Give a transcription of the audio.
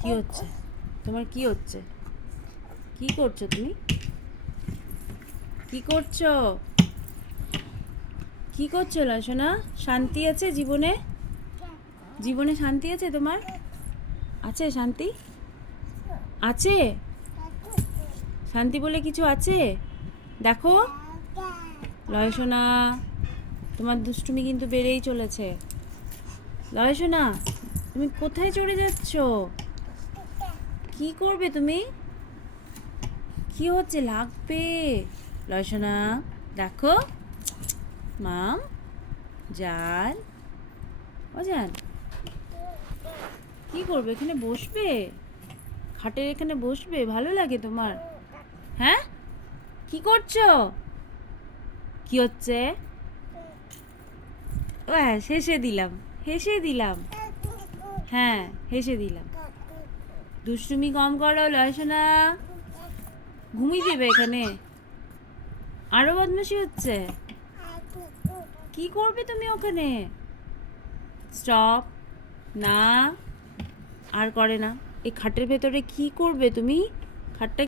কি হচ্ছে তোমার? কি হচ্ছে? কি করছো তুমি? কি করছো? কি করছো লাসোনা? শান্তি আছে জীবনে? জীবনে শান্তি আছে তোমার? আছে শান্তি? আছে? শান্তি বলে কিছু আছে? দেখো লয়সোনা, তোমার দুষ্টুমি কিন্তু বেড়েই চলেছে। লয়সোনা, তুমি কোথায় চড়ে যাচ্ছ? কি করবে তুমি? কি হচ্ছে? লাগবে। লয়সোনা দেখো, মাম জান ও জান, কি করবে? এখানে বসবে? খাটের এখানে বসবে? ভালো লাগে তোমার? হ্যাঁ, কি করছো? কি হচ্ছে? ও হ্যাঁ, হেসে দিলাম, হেসে দিলাম। হ্যাঁ, হেসে দিলাম। দুষ্টুমি কম করো লয়সোনা, ঘুমিয়ে দেবে এখানে। আরো বদমাশি হচ্ছে। কি করবে তুমি ওখানে? স্টপ। না, আর করে না। এই খাটের ভেতরে কি করবে তুমি? খাটটা